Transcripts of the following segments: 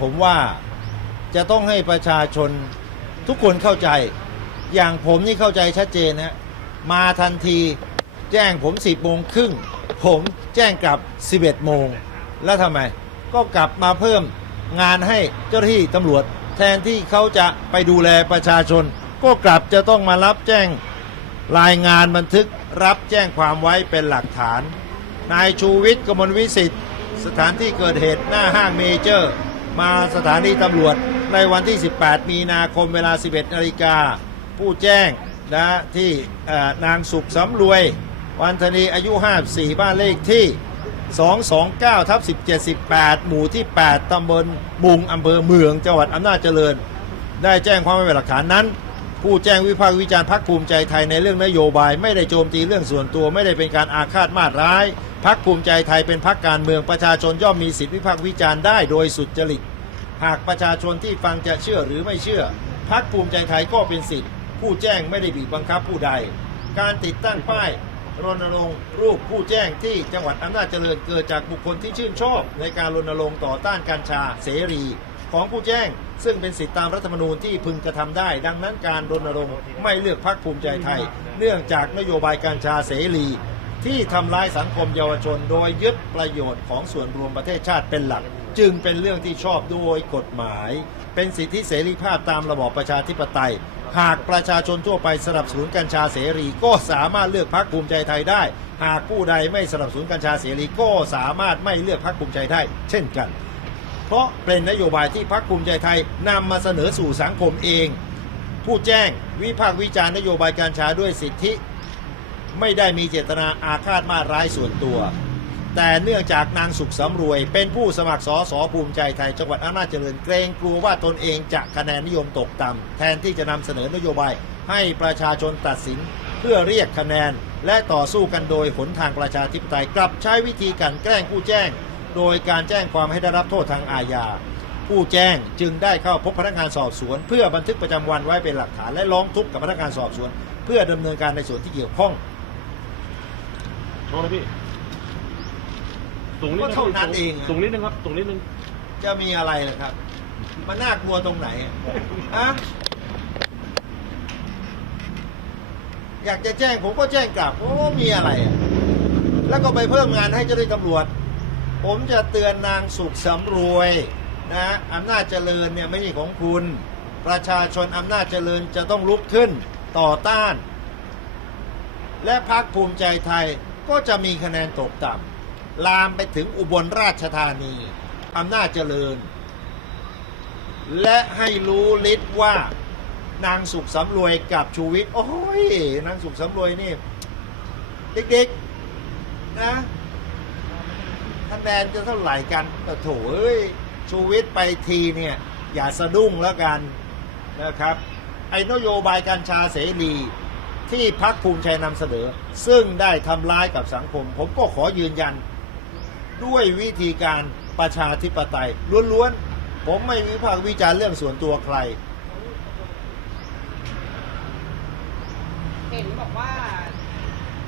ผมว่าจะต้องให้ประชาชนทุกคนเข้าใจ อย่างผมนี่เข้าใจชัดเจนนะมาทันทีแจ้งผม10โมงครึ่งผมแจ้งกลับ 11 โมง แล้วทำไม ก็กลับมาเพิ่มงานให้เจ้าหน้าที่ตำรวจ แทนที่เขาจะไปดูแลประชาชน ก็กลับจะต้องมารับแจ้งรายงานบันทึกรับแจ้งความไว้เป็นหลักฐาน นายชูวิทย์กมลวิสิทธิ์ สถานที่เกิดเหตุหน้าห้างเมเจอร์ มาสถานีตำรวจในวันที่ 18 มีนาคมเวลา 11นาฬิกาผู้แจ้งนะที่นางสุขสำรวย วันธนีอายุ 54 บ้านเลขที่ 229ทับ1718 หมู่ที่ 8ตำบลบุงอำเภอเมืองจังหวัดอำนาจเจริญ ได้แจ้งความไว้เป็นหลักฐานนั้น ผู้แจ้งวิพากษ์วิจารณ์พักภูมิใจไทยในเรื่องนโยบาย ไม่ได้โจมตีเรื่องส่วนตัวไม่ได้เป็นการอาฆาตมาตร้าย พักภูมิใจไทยเป็นพักการเมืองประชาชนย่อมมีสิทธิวิพากษ์วิจารณ์ได้โดยสุจริต หากประชาชนที่ฟังจะเชื่อหรือไม่เชื่อ พักภูมิใจไทยก็เป็นสิทธิ์ ผู้แจ้งไม่ได้บีบบังคับผู้ใด การติดตั้งป้ายรณรงค์รูปผู้แจ้งที่จังหวัดอำนาจเจริญเกิดจากบุคคลที่ชื่นชอบ ในการรณรงค์ต่อต้านกัญชาเสรี ของผู้แจ้ง ซึ่งเป็นสิทธิตามรัฐธรรมนูญที่พึงกระทำได้ ดังนั้นการรณรงค์ไม่เลือกพักภูมิใจไทย เนื่องจากนโยบายกัญชาเสรี ที่ทำลายสังคมเยาวชน โดยยึดประโยชน์ของส่วนรวมประเทศชาติเป็นหลัก จึงเป็นเรื่องที่ชอบโดยกฎหมาย เป็นสิทธิเสรีภาพตามระบอบประชาธิปไตย หากประชาชนทั่วไปสนับสนุนกัญชาเสรีก็สามารถเลือกพรรคภูมิใจไทยได้ หากผู้ใดไม่สนับสนุนกัญชาเสรีก็สามารถไม่เลือกพรรคภูมิใจได้ เช่นกัน เพราะเป็นนโยบายที่พรรคภูมิใจไทยนำมาเสนอสู่สังคมเอง ผู้แจ้งวิพากษ์วิจารณ์นโยบายกัญชาด้วยสิทธิ ไม่ได้มีเจตนาอาฆาตมาร้ายส่วนตัว แต่เนื่องจากนางสุขสำรวย เป็นผู้สมัครสอสอภูมิใจไทยจังหวัดอำนาจเจริญเกรงกลัวว่าตนเองจะคะแนนนิยมตกต่ำแทนที่จะนำเสนอนโยบายให้ประชาชนตัดสินเพื่อเรียกคะแนน และต่อสู้กันโดยหนทางประชาธิปไตยกลับใช้วิธีกลันแกล้งผู้แจ้ง โดยการแจ้งความให้ได้รับโทษทางอาญาผู้แจ้งจึงได้เข้าพบพนักงานสอบสวน เพื่อบันทึกประจำวันไว้เป็นหลักฐานและร้องทุกข์กับพนักงานสอบสวน เพื่อดำเนินการในส่วนที่เกี่ยวข้อง โทษนะพี่ สูงนิดนึงก็เท่านั้นเองอะ สูงนิดนึงครับ สูงนิดนึง จะมีอะไรล่ะครับ มันน่ากลัวตรงไหนอะอะอยากจะแจ้งผมก็แจ้งกลับโอ้มีอะไรอะแล้วก็ไปเพิ่มงานให้เจ้าหน้าที่ตำรวจ ผมจะเตือนนางสุขสำรวยนะอำนาจเจริญเนี่ยไม่ใช่ของคุณ ประชาชนอำนาจเจริญจะต้องลุกขึ้นต่อต้าน และพรรคภูมิใจไทย ก็จะมีคะแนนตกต่ำลามไปถึงอุบลราชธานีอำนาจเจริญ และให้รู้ลิศว่านางสุขสำรวยกับชูวิทย์โอ้ยนางสุขสำรวยนี่เด็กๆนะคะแนนจะเท่าไหร่กันแต่โถเอ้ยชูวิทย์ไปทีเนี่ยอย่าสะดุ้งแล้วกันนะครับ ไอ้นโยบายกัญชาเสรี ที่พักภูมิใจนำเสนอ ซึ่งได้ทำร้ายกับสังคม ผมก็ขอยืนยัน ด้วยวิธีการประชาธิปไตยล้วนๆ ผมไม่วิพากษ์วิจารณ์เรื่องส่วนตัวใคร เห็นบอกว่า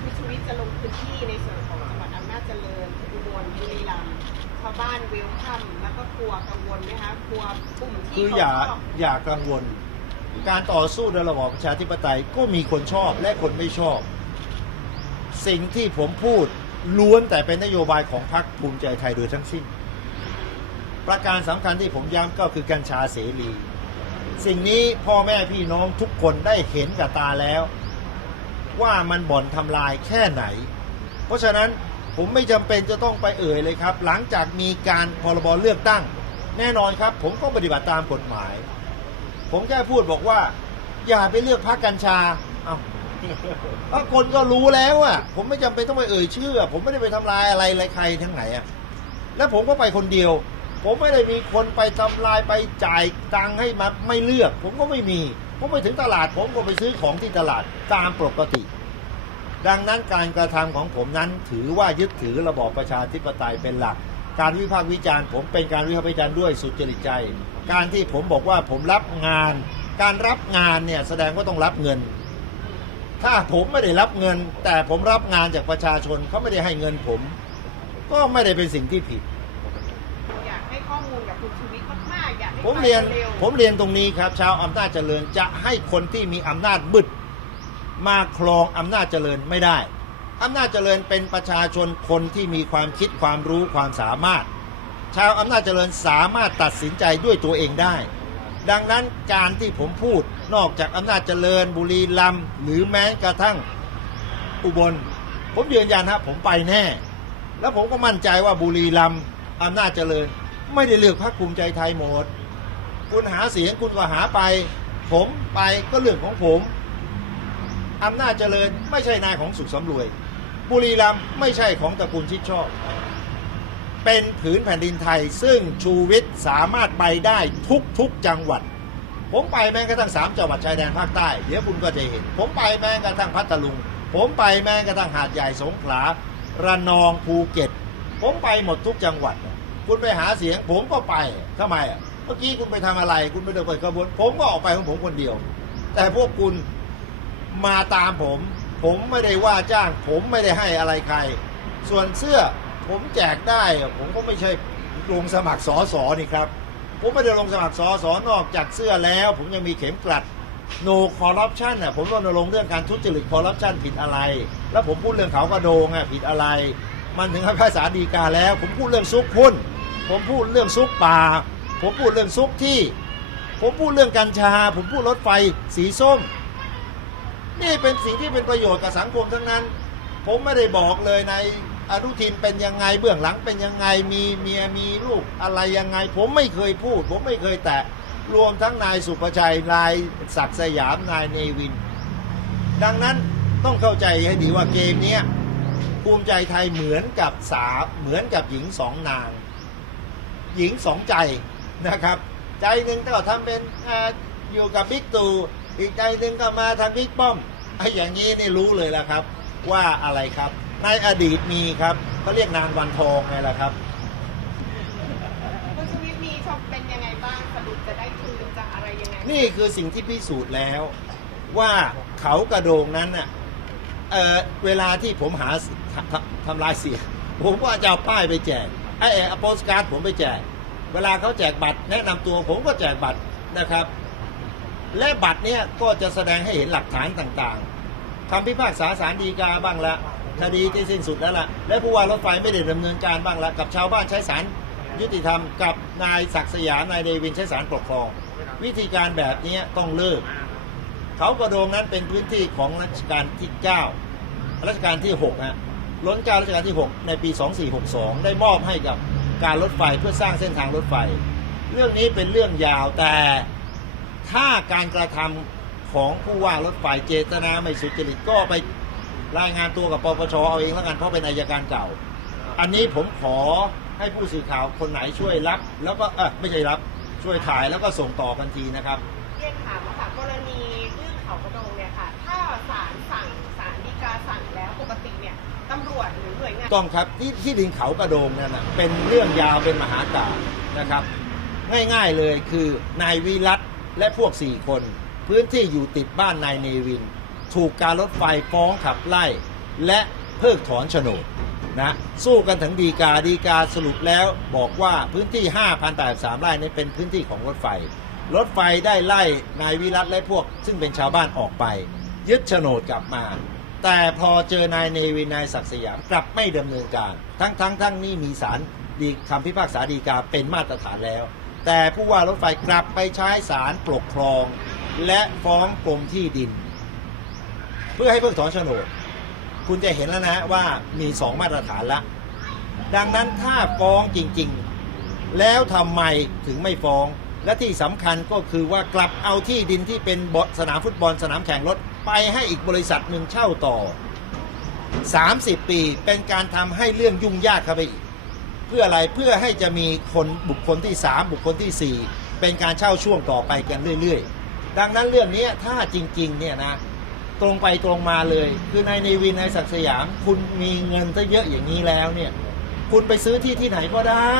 คุณชูวิทย์จะลงพื้นที่ในส่วนของจังหวัดอำนาจเจริญอุบลบุรีรัมย์ชาวบ้านเวลคัมแล้วก็กลัวกังวลไหมคะกลัวกลุ่มที่คือเขาอย่าชอบอย่ากังวล การต่อสู้ในระบอบประชาธิปไตยก็มีคนชอบและคนไม่ชอบ สิ่งที่ผมพูดล้วนแต่เป็นนโยบายของพรรคภูมิใจไทยโดยทั้งสิ้น ประการสำคัญที่ผมย้ำก็คือกัญชาเสรี สิ่งนี้พ่อแม่พี่น้องทุกคนได้เห็นกับตาแล้ว ว่ามันบ่อนทำลายแค่ไหน เพราะฉะนั้นผมไม่จำเป็นจะต้องไปเอ่ยเลยครับ หลังจากมีการพรบเลือกตั้ง แน่นอนครับ ผมก็ปฏิบัติตามกฎหมาย ผมแค่พูดบอกว่า อย่าไปเลือกพรรคกัญชาเอาเพราะคนก็รู้แล้วอะ ผมไม่จำเป็นต้องไปเอ่ยชื่อ ผมไม่ได้ไปทำลายอะไรอะไรใครทั้งไหนอะแล้วผมก็ไปคนเดียว ผมไม่ได้มีคนไปทำลายไปจ่ายตังให้มาไม่เลือก ผมก็ไม่มีผมไปถึงตลาด ผมก็ไปซื้อของที่ตลาดตามปกติ ดังนั้นการกระทำของผมนั้นถือว่ายึดถือระบอบประชาธิปไตยเป็นหลัก การวิพากษ์วิจารณ์ผมเป็นการวิพากษ์วิจารณ์ด้วยสุจริตใจ การที่ผมบอกว่าผมรับงาน การรับงานเนี่ยแสดงว่าต้องรับเงิน ถ้าผมไม่ได้รับเงิน แต่ผมรับงานจากประชาชนเขาไม่ได้ให้เงินผม ก็ไม่ได้เป็นสิ่งที่ผิด อยากให้ข้อมูลมูลกับคุณชูวิทย์มากๆอยากให้ผมเรียนไปเร็วผมเรียนตรงนี้ครับ ชาวอำนาจเจริญจะให้คนที่มีอำนาจบึดมาครองอำนาจเจริญไม่ได้ อำนาจเจริญเป็นประชาชนคนที่มีความคิดความรู้ความสามารถ ชาวอำนาจเจริญสามารถตัดสินใจด้วยตัวเองได้ ดังนั้นการที่ผมพูดนอกจากอำนาจเจริญบุรีรัมย์หรือแม้กระทั่งอุบล ผมยืนยันฮะผมไปแน่ แล้วผมก็มั่นใจว่าบุรีรัมย์อำนาจเจริญ ไม่ได้เลือกพรรคภูมิใจไทยหมดคุณหาเสียงคุณก็หาไป ผมไปก็เรื่องของผมอำนาจเจริญไม่ใช่นายของสุขสำรวย บุรีรัมย์ไม่ใช่ของตระกูลชิดชอบ เป็นผืนแผ่นดินไทย ซึ่งชูวิทย์สามารถไปได้ทุกทุกจังหวัด ผมไปแม้กระทั่งสามจังหวัดชายแดนภาคใต้ เดี๋ยวคุณก็จะเห็น ผมไปแม้กระทั่งพัทลุง ผมไปแม้กระทั่งหาดใหญ่สงขลา ระนองภูเก็ต ผมไปหมดทุกจังหวัด คุณไปหาเสียง ผมก็ไปทำไมอะเมื่อกี้คุณไปทำอะไร คุณไปเดินเปิดกระบวน ผมก็ออกไปของผมคนเดียว แต่พวกคุณมาตามผม ผมไม่ได้ว่าจ้าง ผมไม่ได้ให้อะไรใคร ส่วนเสื้อผมแจกได้ ผมก็ไม่ใช่ลงสมัครสอสอนี่ครับ ผมไม่ได้ลงสมัครสอสอนอกจากเสื้อแล้ว ผมยังมีเข็มกลัด no corruption น่ะผมรณรงค์เรื่องการทุจริต corruption ผิดอะไร แล้วผมพูดเรื่องเขากระโดงอะผิดอะไร มันถึงให้นภาษาดีกาแล้ว ผมพูดเรื่องซุกหุ้นผมพูดเรื่องซุกป่า ผมพูดเรื่องซุกที่ ผมพูดเรื่องกัญชา ผมพูดรถไฟสีส้ม นี่เป็นสิ่งที่เป็นประโยชน์กับสังคมทั้งนั้น ผมไม่ได้บอกเลยในอนุทินเป็นยังไงเบื้องหลังเป็นยังไงมีเมียมีลูกอะไรยังไง ผมไม่เคยพูด ผมไม่เคยแตะรวมทั้งนายสุประชัยนายศักดิ์สยามนายเนวิน ดังนั้นต้องเข้าใจให้ดีว่าเกมนี้ภูมิใจไทยเหมือนกับสาเหมือนกับหญิงสองนาง หญิงสองใจนะครับ ใจหนึ่งก็ทำเป็นออยู่กับบิ๊กตู่ อีกใจหนึ่งก็มาทางบิ๊กป้อมไอ้อย่างนี้นี่รู้เลยแล้วครับ ว่าอะไรครับ ในอดีตมีครับเขาเรียกนางวันทองไงล่ะครับ คุณชูวิทย์มีชมเป็นยังไงบ้างสรุปจะได้คืนจะอะไรยังไงนี่คือสิ่งที่พิสูจน์แล้ว ว่าเขากระโดงนั้นน่ะเอ่อเวลาที่ผมหาทำทำทำลายเสียงผมก็จะเอาป้ายไปแจกไอ้ไอ้โปสการ์ดผมไปแจก เวลาเขาแจกบัตร แนะนำตัวผมก็แจกบัตรนะครับ และบัตรเนี้ยก็จะแสดงให้เห็นหลักฐานต่างๆคำพิพากษาสารดีกาบ้างละคดีที่สิ้นสุดแล้วล่ะ และผู้ว่ารถไฟไม่ได้ดำเนินการบ้างละกับชาวบ้านใช้สารยุติธรรมกับนายศักดิ์สยามนายเดวินใช้สารปกครอง วิธีการแบบนี้ต้องเลิก เขากระโดงนั้นเป็นพื้นที่ของรัชกาลที่ 9 รัชกาลที่6ฮะล้นกล้ารัชกาลที่ 6 ในปี 2462 ได้มอบให้กับการรถไฟเพื่อสร้างเส้นทางรถไฟ เรื่องนี้เป็นเรื่องยาวแต่ ถ้าการกระทำของผู้ว่ารถไฟเจตนาไม่สุจริตก็ไปรายงานตัวกับปปชเอาเองแล้วกันเพราะเป็นอายการเก่า อันนี้ผมขอให้ผู้สื่อข่าวคนไหนช่วยรับ แล้วก็เออไม่ใช่รับช่วยถ่ายแล้วก็ส่งต่อกันทีนะครับเรียนถามว่าค่ะกรณีเรื่องเขากระโดงเนี่ยค่ะ ถ้าศาลสั่งศาลฎีกาสั่งแล้วปกติเนี่ยตำรวจหรือหน่วยงานต้องครับที่ที่ดินเขากระโดงนั่นนะเป็นเรื่องยาวเป็นมหากาพย์นะครับ ง่ายๆเลยคือนายวิรัต และพวกสี่คน พื้นที่อยู่ติดบ้านนายเนวิน ถูกการรถไฟฟ้องขับไล่ และเพิกถอนโฉนดนะสู้กันถึงดีกาดีกาสรุปแล้วบอกว่าพื้นที่ 5,083ไร่นี้เป็นพื้นที่ของรถไฟ รถไฟได้ไล่นายวิรัตและพวก ซึ่งเป็นชาวบ้านออกไป ยึดโฉนดกลับมา แต่พอเจอนายเนวินนายศักดิ์สยามกลับไม่ดำเนินการ ทั้งทั้งทั้งนี่มีสารดีคำพิพากษาดีกาเป็นมาตรฐานแล้ว แต่ผู้ว่ารถไฟกลับไปใช้สารปกครอง และฟ้องกรมที่ดิน เพื่อให้เพิกถอนโฉนด คุณจะเห็นแล้วนะว่ามีสองมาตรฐานละ ดังนั้นถ้าฟ้องจริงๆ แล้วทำไมถึงไม่ฟ้อง และที่สำคัญก็คือว่ากลับเอาที่ดินที่เป็นบสนามฟุตบอลสนามแข่งรถไปให้อีกบริษัทหนึ่งเช่าต่อ 30 ปีเป็นการทำให้เรื่องยุ่งยากเข้าไปอีก พื่ออะไรเพื่อให้จะมีคนบุคคลที่ 3 บุคคลทีสี่ 4 เป็นการเช่าช่วงต่อไปกันเรื่อย ๆ ดังนั้นเรื่องนี้ถ้าจริงๆเนี่ยนะตรงไปตรงมาเลย คือนายเนวินนายศักดิ์สยาม คุณมีเงินซะเยอะอย่างนี้แล้วเนี่ยคุณไปซื้อที่ที่ไหนก็ได้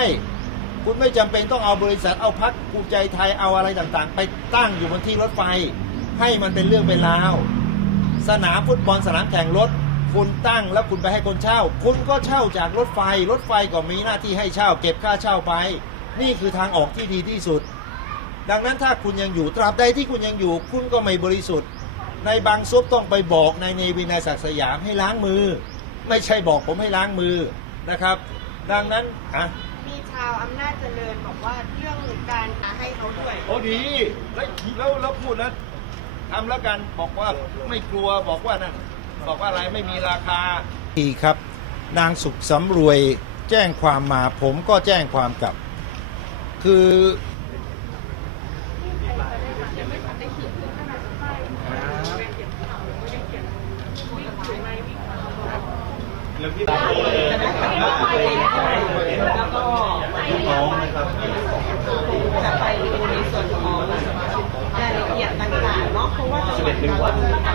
คุณไม่จำเป็นต้องเอาบริษัทเอาพักภูมิใจไทยเอาอะไรต่างๆ ไปตั้งอยู่บนที่รถไฟ ให้มันเป็นเรื่องเป็นราวสนามฟุตบอลสนามแข่งรถ คุณตั้งแล้วคุณไปให้คนเช่า คุณก็เช่าจากรถไฟ รถไฟก็มีหน้าที่ให้เช่า เก็บค่าเช่าไป นี่คือทางออกที่ดีที่สุด ดังนั้นถ้าคุณยังอยู่ตราบใดที่คุณยังอยู่ คุณก็ไม่บริสุทธิ์ ในบางซุปต้องไปบอกนายเนวินนายศักดิ์สยามให้ล้างมือ ไม่ใช่บอกผมให้ล้างมือนะครับ ดังนั้นอะมีชาวอำนาจเจริญบอกว่าเรื่องการให้เขาด้วยโอ้ดีแล้วแล้วแล้วพูดนะทำแล้วกันบอกว่าไม่กลัวบอกว่านั่น บอกว่าอะไรไม่มีราคาดีครับ นางสุขสำรวยแจ้งความมาผมก็แจ้งความกลับ คือ